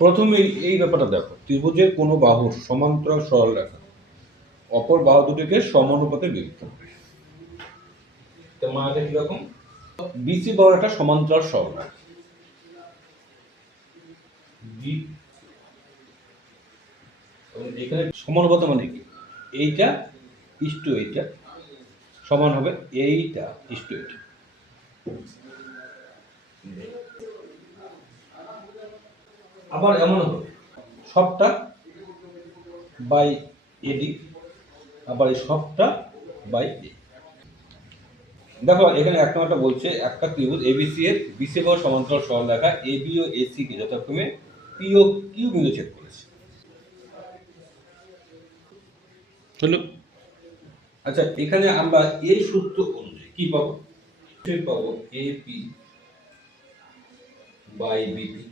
প্রথমে এই ব্যাপারটা দেখো, ত্রিভুজের কোনো বাহুর সমান্তরাল সরলরেখা অপর বাহু দুটিকে সমানুপাতে বিভক্ত করে। তো মানেটা কিরকম? বিসি বাহু একটা সমান্তরাল সরলরেখা, এখানে সমানুপাত মানে কি? এইটা ইস্টু এইটা সমান হবে এইটা ইস্টু এইটা। আবার এমন হবে সবটা বাই এডি, আবার এই সবটা বাই এ। দেখো এখানে এক নম্বরটা বলছে একটা ত্রিভুজ এবিসি এর বিসি বাহু সমান্তরাল সরলরেখা এবি ও এসি কে যথাক্রমে পি ও কিউ বিন্দু ছেদ করেছে। হলো। আচ্ছা, এখানে আমরা এই সূত্র অনুযায়ী কি পাবো? পাবো এপি বাই বিপি।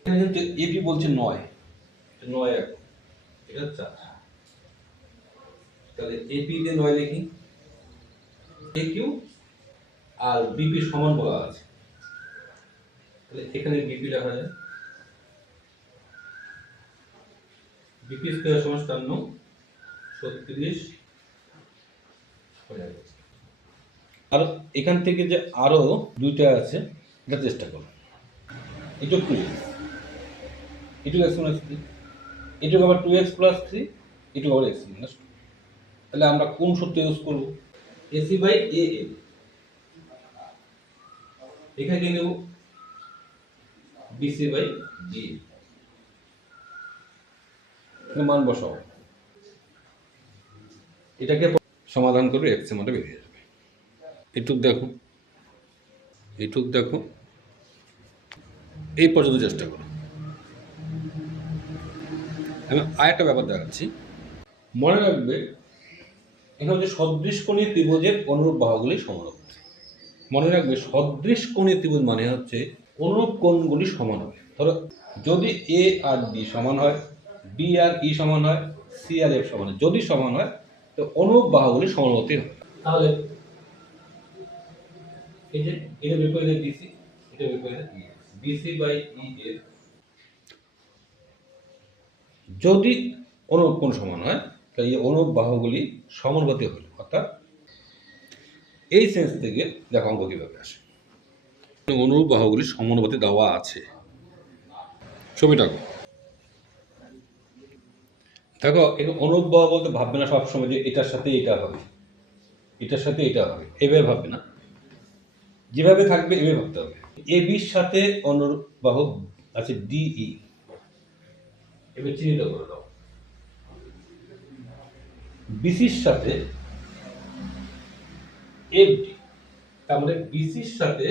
এখানে কিন্তু এপি বলছে 9 এক, এটা 4, তাহলে এপি তে 9 লিখি, এ কিউ আর বিপি সমান বলা আছে, তাহলে এখানে বিপি লেখা যায় বিপি স্কয়ার সমান 36। আর এখান থেকে যে আরো দুইটা আছে এটা চেষ্টা করো। এটা 2x, এটুকু x মাইনাস 3, এটুকু আবার 2x প্লাস 3, এটুকু আবার x মাইনাস 2। তাহলে আমরা কোন সূত্র ইউজ করব? AC by A N. এখানে কি নেব? BC by D. মান বসাও, এটাকে সমাধান করবে, এক্স এর মানটা বেরিয়ে যাবে। এটুক দেখো, এটুক দেখো, এই পর্যন্ত চেষ্টা করো। আমি আরেকটা ব্যাপার দেখাচ্ছি, মনে রাখবে এখানে হচ্ছে সদৃশ কোণীয় ত্রিভুজের অনুরূপ বাহুগুলি সমানুপাত। মনে রাখবে সদৃশ কোণীয় ত্রিভুজ মানে হচ্ছে অনুরূপ কোণগুলি সমান হবে। ধরো যদি এ আর ডি সমান হয়, বি আর ই সমান হয়, সি আর এফ সমান হয়, যদি সমান হয় তো অনুরূপ বাহুগুলি সমানুপাতি হবে। তাহলে এই যে এটা বিপরীতে ডিসি, এটা বিপরীতে ই, ডিসি বাই ই এফ যদি অনুরূপ কোণ সমান হয় তাহলে এই অনুরূপ বাহুগুলি সমানুপাতি হবে। অর্থাৎ এই সেন্স থেকে দেখো অঙ্ক কিভাবে আসে। অনুরূপ বাহুগুলি সমানুপাতি দেওয়া আছে, ছবিটা দেখো। অনুরূপ বাহু বলতে ভাববে না সবসময় যে এটার সাথে এটা হবে, এটার সাথে এটা হবে, এভাবে ভাববে না। যেভাবে থাকবে এভাবে ভাবতে হবে। এ বির সাথে অনুরূপ বাহু আছে ডিই, এবার চিহ্নিত করে দাও। বিসির সাথে এফডি, তার মানে বিসির সাথে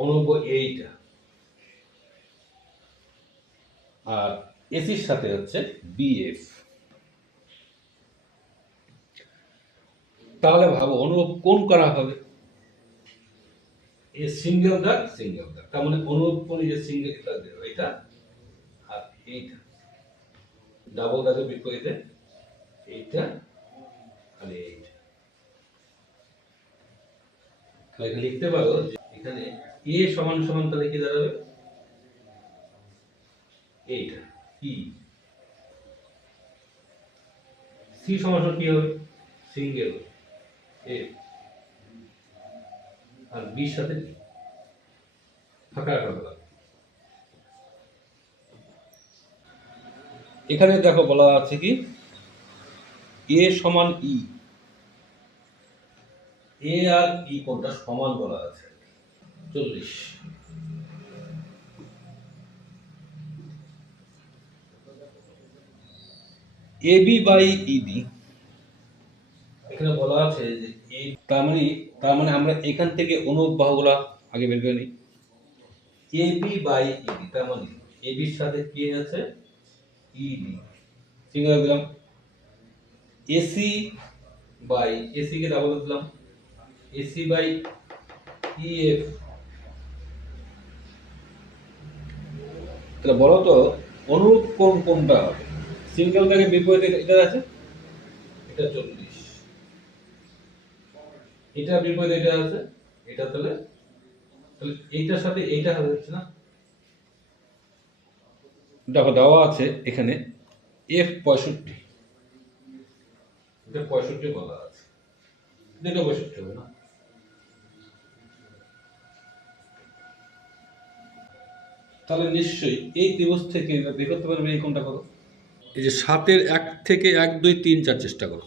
অনুরূপ এইটা, আর এসির সাথে হচ্ছে বিএফ। তাহলে ভাবো অনুরূপ কোণ করা হবে এই সিঙ্গেল দাগ সিঙ্গেল দাগ, তার মানে অনুরূপ কোণ যে সিঙ্গেল দাগ দেবে এটা আর এইটা, ডাবল দাগের বিপরীতে এইটা আর এইটা। তাহলে লিখতে পারো যে এখানে এ সমান সমান তাহলে কি দাঁড়াবে? এইটা ই। সি সমান কি হবে? সিঙ্গেল এ আর বির সাথে ফাঁকা রাখা হলো। এখানে দেখো বলা আছে কি এ সমান ই, এ আর ই কোণটা সমান বলা আছে 40। এবি বাই ইডি এখানে বলা আছে যে এই তার মানে আমরা এখান থেকে অনুরূপ বাহুগুলা আগে বের করে নিই। এবি বাই ইডি তার মানে এবির সাথে কি আছে? ইডি, সিঙ্গেল দিলাম। এসি বাই এসি কে ডাবল দিলাম, এসি বাই ইএফ। তাহলে বলো তো অনুরূপ কোণ কোনটা হবে? সিঙ্গেল থেকে বিপরীতে এটা আছে, এটা 40, এটা বিপরীতে এটা আছে, এটা তাহলে তাহলে এইটার সাথে এইটা হচ্ছে না, দেখো দেওয়া আছে এখানে F65, এটা 65 বলা আছে, এটা 65 হবে না? তাহলে নিশ্চয়ই এই ত্রিভুজ থেকে বের করতে পারবে এই কোণটা কত। এই যে 7-এর 1 থেকে 1 2 3 4 চেষ্টা করো।